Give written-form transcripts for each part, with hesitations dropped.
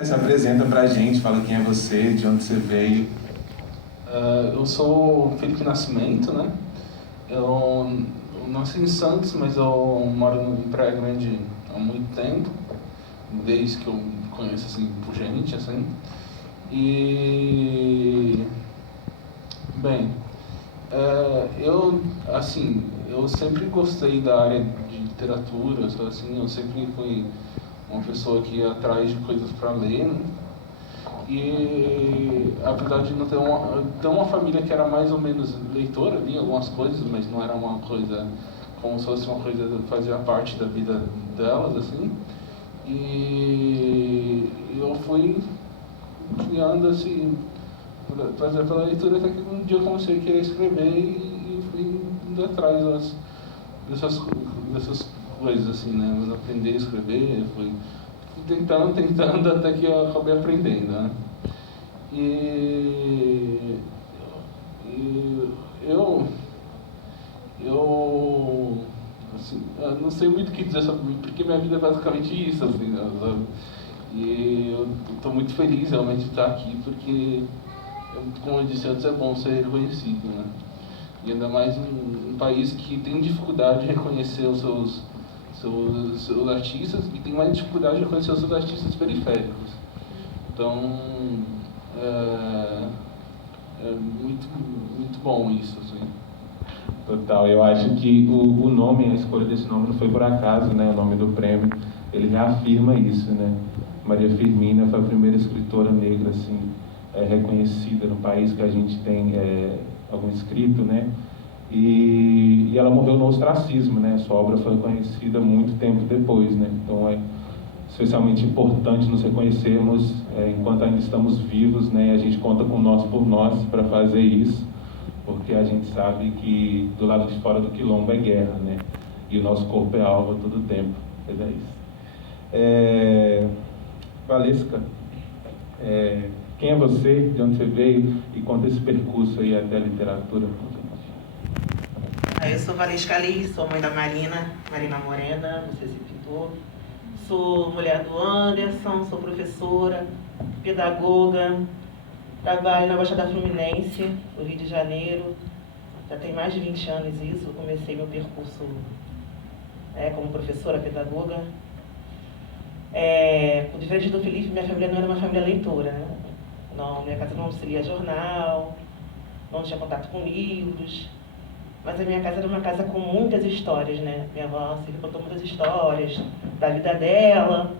Se apresenta pra gente, fala quem é você, de onde você veio. Eu sou Felipe Nascimento, né? Eu nasci em Santos, mas eu moro em Praia Grande há muito tempo, desde que eu conheço assim por gente, assim. E bem, eu sempre gostei da área de literatura, assim, eu sempre fui uma pessoa que ia atrás de coisas para ler, né? E apesar de não ter uma família que era mais ou menos leitora, lia algumas coisas, mas não era uma coisa como se fosse uma coisa que fazia parte da vida delas, assim. E eu fui criando assim, prazer pela leitura, até que um dia eu comecei a querer escrever e fui indo atrás dessas coisas, assim, né? Aprender a escrever, fui tentando até que eu acabei aprendendo, né? E eu assim, eu não sei muito o que dizer sobre mim, porque minha vida é basicamente isso, assim, né, sabe? E eu estou muito feliz realmente de estar aqui, porque, como eu disse antes, é bom ser reconhecido, né? E ainda mais um país que tem dificuldade de reconhecer os seus artistas e tem mais dificuldade de reconhecer os seus artistas periféricos. Então, é muito bom isso, assim. Total, eu acho que o nome, a escolha desse nome não foi por acaso, né? O nome do prêmio, ele reafirma isso, né? Maria Firmina foi a primeira escritora negra, assim, reconhecida no país que a gente tem algum escrito, né? E ela morreu no ostracismo, né? Sua obra foi reconhecida muito tempo depois, né? Então é especialmente importante nos reconhecermos enquanto ainda estamos vivos, né? E a gente conta com nós por nós para fazer isso, porque a gente sabe que do lado de fora do quilombo é guerra, né? E o nosso corpo é alvo a todo tempo. Mas é isso. Valesca, quem é você, de onde você veio e conta esse percurso aí até a literatura? Eu sou Valesca Liz, sou mãe da Marina Morena, você se citou. Sou mulher do Anderson, sou professora, pedagoga, trabalho na Baixada Fluminense, no Rio de Janeiro. Já tem mais de 20 anos isso, eu comecei meu percurso como professora, pedagoga. Diferente do Felipe, minha família não era uma família leitora, né? Não, minha casa não se lia jornal, não tinha contato com livros. Mas a minha casa era uma casa com muitas histórias, né? Minha avó sempre contou muitas histórias da vida dela.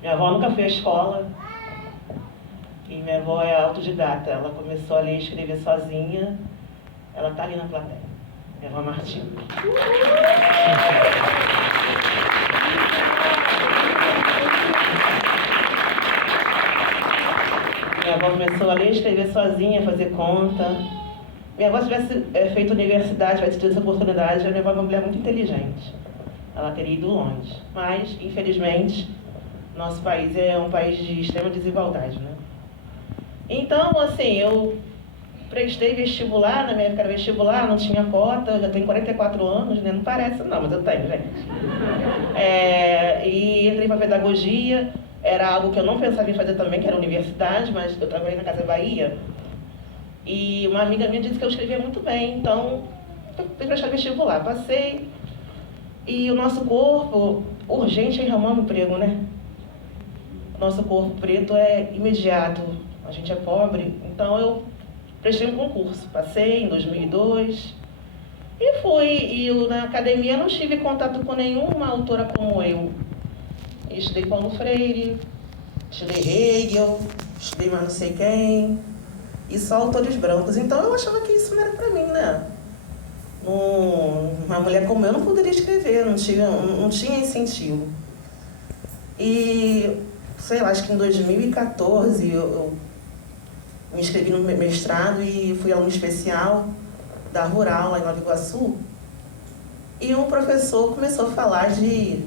Minha avó nunca foi à escola. E minha avó é autodidata. Ela começou a ler e escrever sozinha. Ela está ali na plateia. Minha avó Martinha. Minha avó começou a ler e escrever sozinha, fazer conta. Minha avó, se tivesse feito universidade, tivesse tido essa oportunidade, minha avó é uma mulher muito inteligente. Ela teria ido longe. Mas, infelizmente, nosso país é um país de extrema desigualdade, né? Então, assim, eu prestei vestibular, na minha época era vestibular, não tinha cota, eu já tenho 44 anos, né? Não parece não, mas eu tenho, gente. E entrei para pedagogia, era algo que eu não pensava em fazer também, que era universidade, mas eu trabalhei na Casa Bahia. E uma amiga minha disse que eu escrevia muito bem, então eu fui prestar vestibular, passei. E o nosso corpo, urgente é arrumar um emprego, né? Nosso corpo preto é imediato, a gente é pobre, então eu prestei um concurso, passei em 2002 e fui. E na academia não tive contato com nenhuma autora como eu. Estudei Paulo Freire, estudei Hegel, estudei mais não sei quem. E só autores brancos. Então eu achava que isso não era pra mim, né? Uma mulher como eu não poderia escrever, não tinha incentivo. E, sei lá, acho que em 2014 eu me inscrevi no mestrado e fui aluna especial da Rural, lá em Nova Iguaçu. E um professor começou a falar de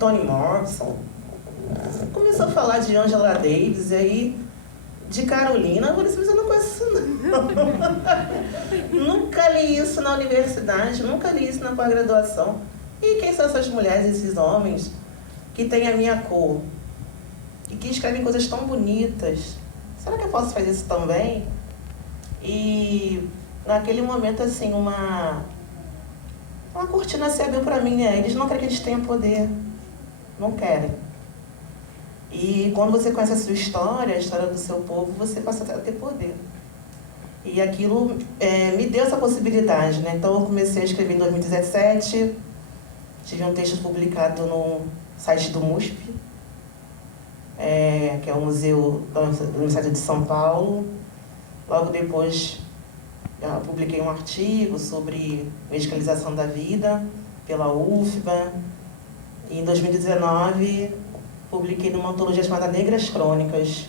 Toni Morrison, começou a falar de Angela Davis, e aí de Carolina. Eu falei assim, mas eu não conheço não. Nunca li isso na universidade, nunca li isso na pós-graduação. E quem são essas mulheres, esses homens que têm a minha cor? e que escrevem coisas tão bonitas. Será que eu posso fazer isso também? E naquele momento, assim, uma cortina se abriu para mim, né? Eles não querem que a gente tenha poder, não querem. E quando você conhece a sua história, a história do seu povo, você passa a ter poder. E aquilo me deu essa possibilidade, né? Então eu comecei a escrever em 2017, tive um texto publicado no site do MUSP, que é o Museu da Universidade de São Paulo. Logo depois eu publiquei um artigo sobre medicalização da vida pela UFBA. E em 2019 publiquei numa antologia chamada Negras Crônicas.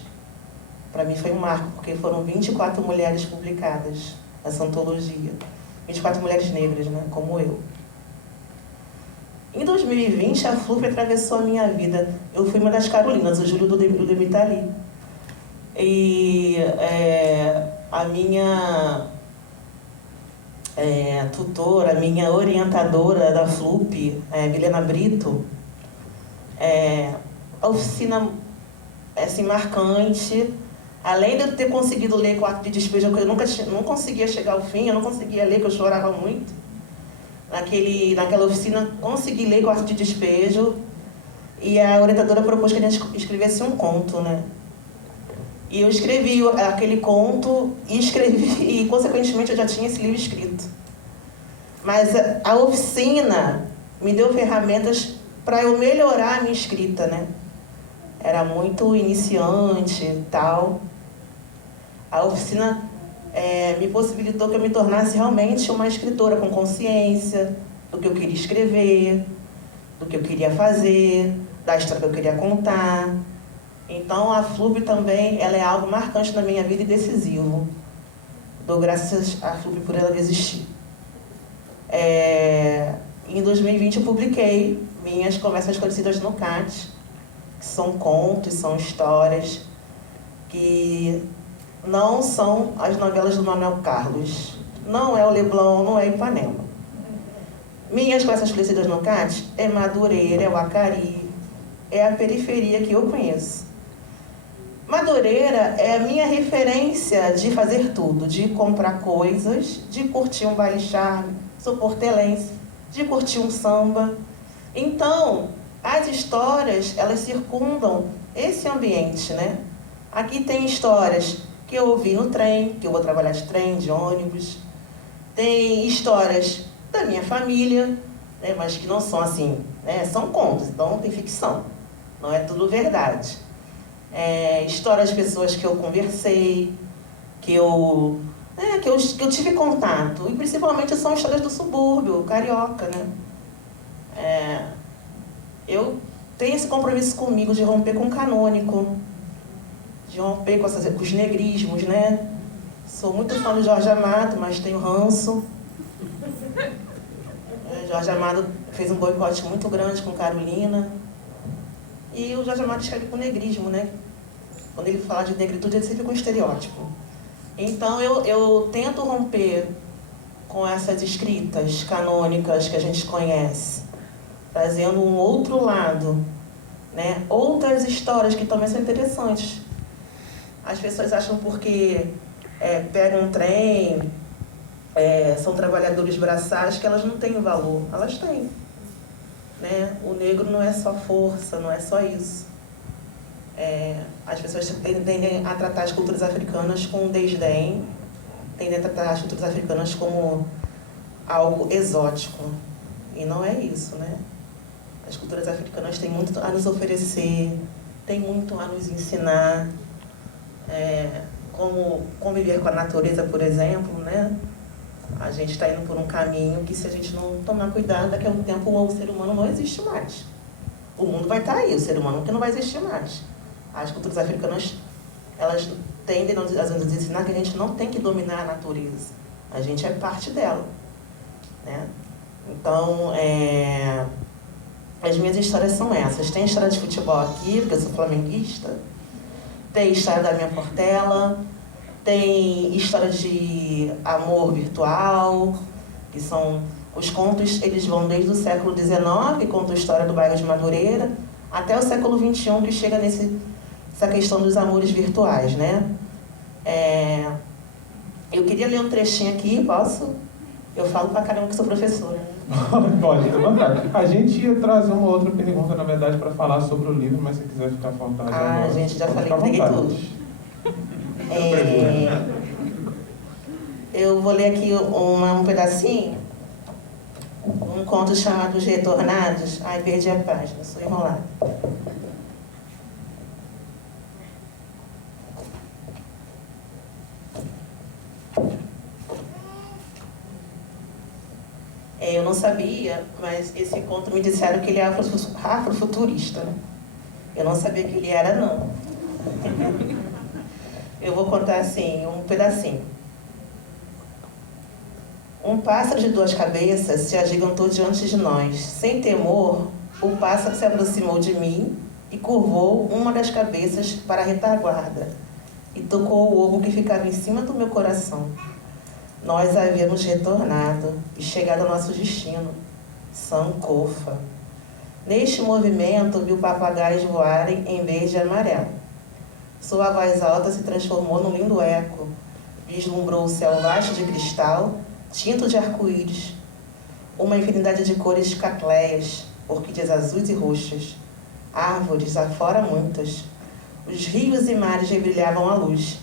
Para mim foi um marco, porque foram 24 mulheres publicadas nessa antologia. 24 mulheres negras, né, como eu. Em 2020, a FLUP atravessou a minha vida. Eu fui uma das Carolinas, o Júlio do Demitali. E a minha tutora, a minha orientadora da FLUP, Milena Brito, a oficina assim, marcante. Além de eu ter conseguido ler com o ato de despejo, eu não conseguia chegar ao fim, eu não conseguia ler, que eu chorava muito. Naquela oficina, consegui ler com o ato de despejo, e a orientadora propôs que a gente escrevesse um conto, né? E eu escrevi aquele conto, e consequentemente eu já tinha esse livro escrito. Mas a oficina me deu ferramentas para eu melhorar a minha escrita, né? Era muito iniciante e tal. A oficina me possibilitou que eu me tornasse realmente uma escritora com consciência do que eu queria escrever, do que eu queria fazer, da história que eu queria contar. Então a FLUP também ela é algo marcante na minha vida e decisivo. Dou graças à FLUP por ela existir. Em 2020 eu publiquei minhas Conversas Conhecidas no CAT, que são contos, são histórias que não são as novelas do Manuel Carlos, não é o Leblon, não é Ipanema. Minhas Conversas Conhecidas no CAT é Madureira, é o Acari, é a periferia que eu conheço. Madureira é a minha referência de fazer tudo, de comprar coisas, de curtir um baile charme, sou portelense, de curtir um samba. Então, as histórias, elas circundam esse ambiente, né? Aqui tem histórias que eu ouvi no trem, que eu vou trabalhar de trem, de ônibus. Tem histórias da minha família, né? Mas que não são assim, né? São contos, então tem ficção. Não é tudo verdade. Histórias de pessoas que eu conversei, que eu tive contato. E principalmente são histórias do subúrbio, carioca, né? Eu tenho esse compromisso comigo de romper com o canônico, de romper com os negrismos, né? Sou muito fã do Jorge Amado, mas tenho ranço. Jorge Amado fez um boicote muito grande com Carolina. E o Jorge Amado escreve com negrismo, né? Quando ele fala de negritude, ele sempre com estereótipo. Então eu tento romper com essas escritas canônicas que a gente conhece, trazendo um outro lado, né? Outras histórias que também são interessantes. As pessoas acham porque pegam um trem, são trabalhadores braçais, que elas não têm valor. Elas têm, né? O negro não é só força, não é só isso. As pessoas tendem a tratar as culturas africanas com desdém, tendem a tratar as culturas africanas como algo exótico. E não é isso, né? As culturas africanas têm muito a nos oferecer, têm muito a nos ensinar, como conviver com a natureza, por exemplo, né? A gente está indo por um caminho que, se a gente não tomar cuidado, daqui a um tempo o ser humano não existe mais. O mundo vai estar aí, o ser humano que não vai existir mais. As culturas africanas, elas tendem a nos ensinar que a gente não tem que dominar a natureza. A gente é parte dela, né? Então, as minhas histórias são essas. Tem história de futebol aqui, porque eu sou flamenguista. Tem história da minha Portela. Tem história de amor virtual, que são os contos, eles vão desde o século XIX, que conta a história do bairro de Madureira, até o século XXI, que chega essa questão dos amores virtuais, né? Eu queria ler um trechinho aqui, posso? Eu falo pra caramba que sou professora. Pode, fica à vontade. A gente ia trazer uma outra pergunta, na verdade, para falar sobre o livro, mas se quiser ficar à vontade agora... Gente, já falei, peguei tudo. Eu vou ler aqui um pedacinho, um conto chamado Os Retornados. Ai, perdi a página, sou enrolada. Eu não sabia, mas esse conto me disseram que ele é afrofuturista, né? Eu não sabia que ele era, não. Eu vou contar assim, um pedacinho. Um pássaro de 2 cabeças se agigantou diante de nós. Sem temor, o pássaro se aproximou de mim e curvou uma das cabeças para a retaguarda e tocou o ovo que ficava em cima do meu coração. Nós havíamos retornado e chegado ao nosso destino, Sankofa. Neste movimento, vi papagaios voarem em verde e amarelo. Sua voz alta se transformou num lindo eco. Vislumbrou o céu vasto de cristal, tinto de arco-íris, uma infinidade de cores catleias, orquídeas azuis e roxas, árvores afora muitas. Os rios e mares brilhavam à luz.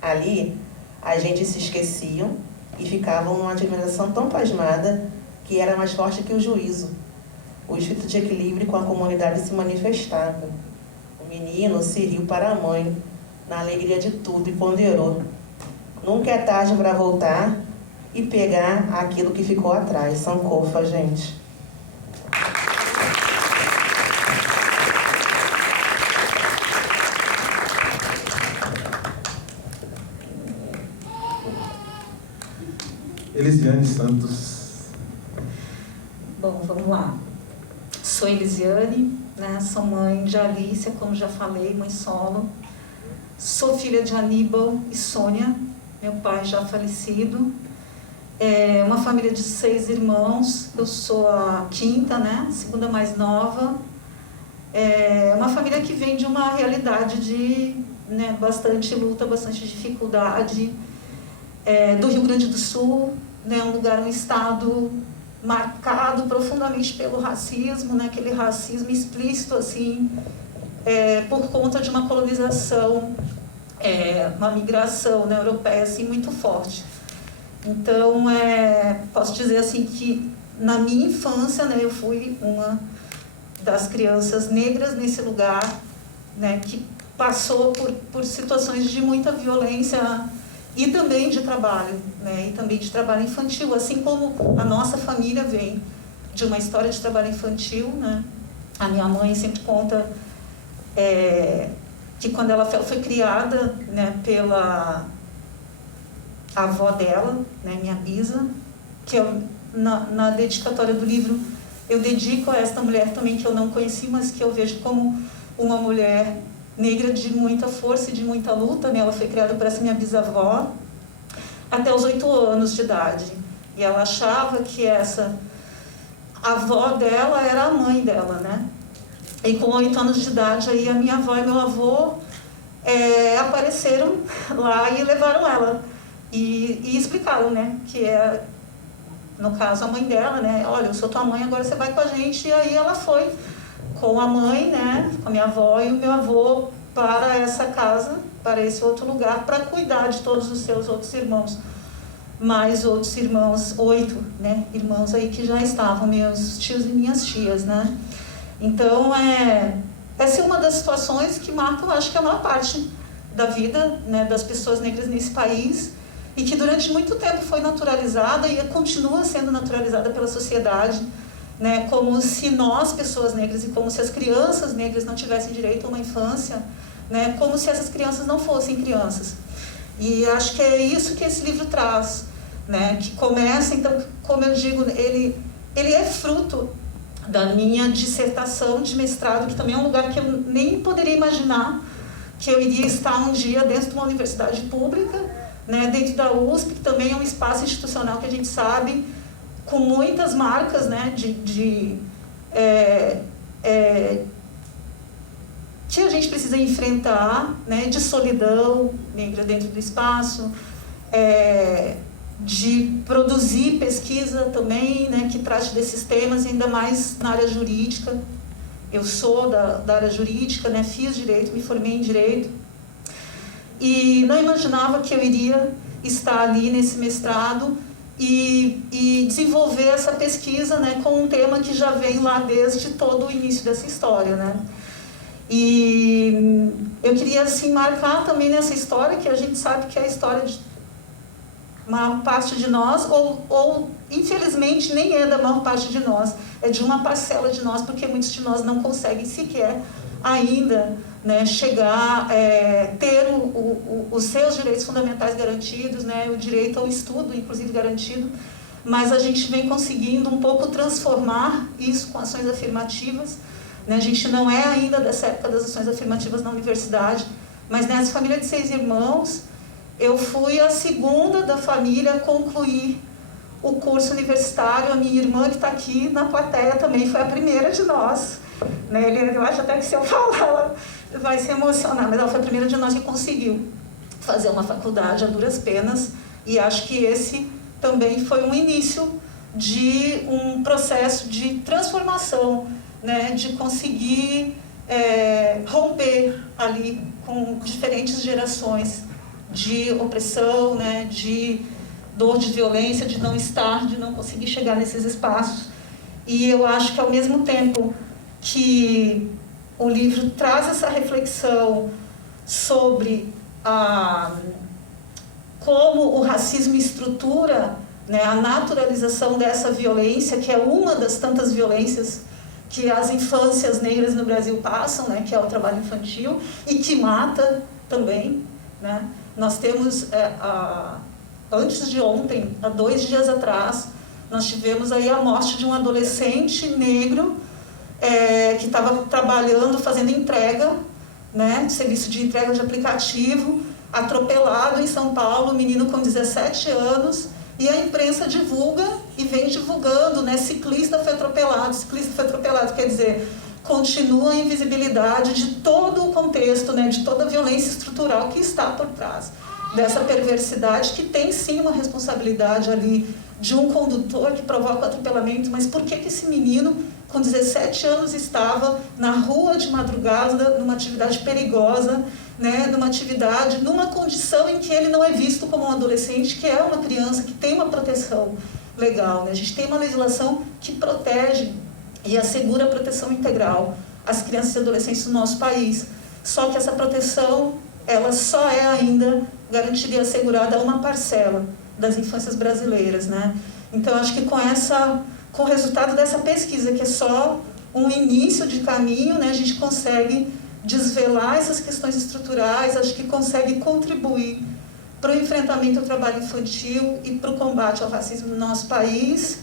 Ali, as gentes se esqueciam e ficavam numa admiração tão pasmada que era mais forte que o juízo. O espírito de equilíbrio com a comunidade se manifestava. O menino se riu para a mãe, na alegria de tudo, e ponderou: nunca é tarde para voltar e pegar aquilo que ficou atrás. Sankofa, gente. Elisiane Santos. Bom, vamos lá. Sou Elisiane, né? Sou mãe de Alícia, como já falei, mãe solo. Sou filha de Aníbal e Sônia, meu pai já falecido. É uma família de 6 irmãos, eu sou a quinta, né? Segunda mais nova. É uma família que vem de uma realidade de, né, bastante luta, bastante dificuldade. Do Rio Grande do Sul, né, um estado marcado profundamente pelo racismo, né, aquele racismo explícito, assim, por conta de uma colonização, uma migração, né, europeia assim, muito forte. Então, posso dizer assim que na minha infância, né, eu fui uma das crianças negras nesse lugar, né, que passou por situações de muita violência e também de trabalho, né? E também de trabalho infantil, assim como a nossa família vem de uma história de trabalho infantil, né? A minha mãe sempre conta que quando ela foi criada, né, pela avó dela, né, minha bisa, que eu, na dedicatória do livro eu dedico a esta mulher também, que eu não conheci, mas que eu vejo como uma mulher negra de muita força e de muita luta, né? Ela foi criada por essa minha bisavó até os 8 anos de idade. E ela achava que essa avó dela era a mãe dela, né? E com 8 anos de idade, aí a minha avó e meu avô apareceram lá e levaram ela. E explicaram, né? Que no caso, a mãe dela, né? Olha, eu sou tua mãe, agora você vai com a gente. E aí ela foi com a mãe, né, com a minha avó e o meu avô para essa casa, para esse outro lugar, para cuidar de todos os seus outros irmãos. Mais outros irmãos, 8, né, irmãos aí que já estavam, meus tios e minhas tias, né. Então, essa é uma das situações que marcam, acho que a maior parte da vida, né, das pessoas negras nesse país, e que durante muito tempo foi naturalizada e continua sendo naturalizada pela sociedade, né, como se nós, pessoas negras, e como se as crianças negras não tivessem direito a uma infância, né, como se essas crianças não fossem crianças. E acho que é isso que esse livro traz, né, que começa, então, como eu digo, ele é fruto da minha dissertação de mestrado, que também é um lugar que eu nem poderia imaginar que eu iria estar um dia dentro de uma universidade pública, né, dentro da USP, que também é um espaço institucional que a gente sabe, com muitas marcas, né, que a gente precisa enfrentar, né, de solidão negra dentro do espaço, de produzir pesquisa também, né, que trate desses temas, ainda mais na área jurídica. Eu sou da área jurídica, né, fiz direito, me formei em direito, e não imaginava que eu iria estar ali nesse mestrado e desenvolver essa pesquisa, né, com um tema que já vem lá desde todo o início dessa história, né. E eu queria, assim, marcar também nessa história, que a gente sabe que é a história de maior parte de nós, ou infelizmente nem é da maior parte de nós, é de uma parcela de nós, porque muitos de nós não conseguem sequer ainda, né, chegar, ter os seus direitos fundamentais garantidos, né, o direito ao estudo, inclusive, garantido, mas a gente vem conseguindo um pouco transformar isso com ações afirmativas, né. A gente não é ainda dessa época das ações afirmativas na universidade, mas nessa família de 6 irmãos, eu fui a segunda da família a concluir o curso universitário. A minha irmã, que está aqui na plateia, também foi a primeira de nós, né? Eu acho até que se eu falar, ela vai se emocionar, mas ela foi a primeira de nós que conseguiu fazer uma faculdade a duras penas, e acho que esse também foi um início de um processo de transformação, né? De conseguir romper ali com diferentes gerações de opressão, né, de dor, de violência, de não estar, de não conseguir chegar nesses espaços. E eu acho que, ao mesmo tempo que o livro traz essa reflexão sobre como o racismo estrutura, né, a naturalização dessa violência, que é uma das tantas violências que as infâncias negras no Brasil passam, né, que é o trabalho infantil, e que mata também, né. Nós temos, antes de ontem, há 2 dias atrás, nós tivemos aí a morte de um adolescente negro que estava trabalhando, fazendo entrega, né, serviço de entrega de aplicativo, atropelado em São Paulo, um menino com 17 anos, e a imprensa divulga e vem divulgando, né, ciclista foi atropelado, quer dizer, continua a invisibilidade de todo o contexto, né, de toda a violência estrutural que está por trás dessa perversidade, que tem sim uma responsabilidade ali de um condutor que provoca o atropelamento, mas por que esse menino com 17 anos estava na rua de madrugada, numa atividade perigosa, né, numa condição em que ele não é visto como um adolescente, que é uma criança que tem uma proteção legal, né? A gente tem uma legislação que protege e assegura a proteção integral às crianças e adolescentes do nosso país. Só que essa proteção, ela só é ainda garantida e assegurada a uma parcela das infâncias brasileiras, né? Então, acho que com o resultado dessa pesquisa, que é só um início de caminho, né, a gente consegue desvelar essas questões estruturais, acho que consegue contribuir para o enfrentamento ao trabalho infantil e para o combate ao racismo no nosso país.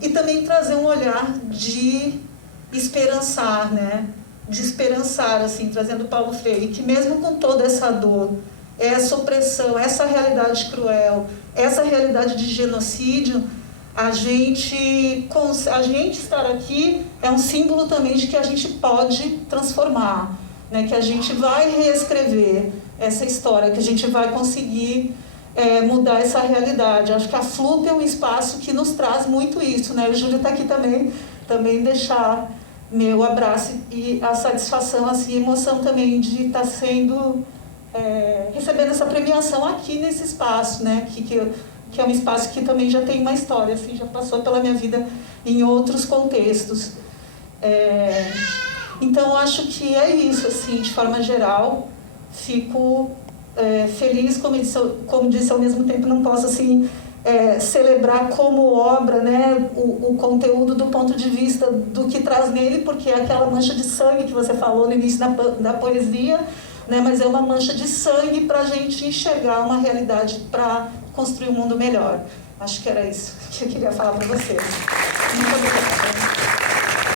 E também trazer um olhar de esperançar, né? De esperançar, assim, trazendo Paulo Freire, que mesmo com toda essa dor, essa opressão, essa realidade cruel, essa realidade de genocídio, a gente estar aqui é um símbolo também de que a gente pode transformar, né? Que a gente vai reescrever essa história, que a gente vai conseguir mudar essa realidade. Acho que a FLUP é um espaço que nos traz muito isso, né? O Júlio está aqui também deixar meu abraço e a satisfação, assim, a emoção também de estar recebendo essa premiação aqui nesse espaço, né? Que é um espaço que também já tem uma história, assim, já passou pela minha vida em outros contextos. Então, acho que é isso, assim, de forma geral. Fico feliz, como disse, ao mesmo tempo não posso, assim, celebrar como obra, né, o conteúdo do ponto de vista do que traz nele, porque é aquela mancha de sangue que você falou no início da poesia, né, mas é uma mancha de sangue para a gente enxergar uma realidade para construir um mundo melhor. Acho que era isso que eu queria falar para vocês. Muito obrigada.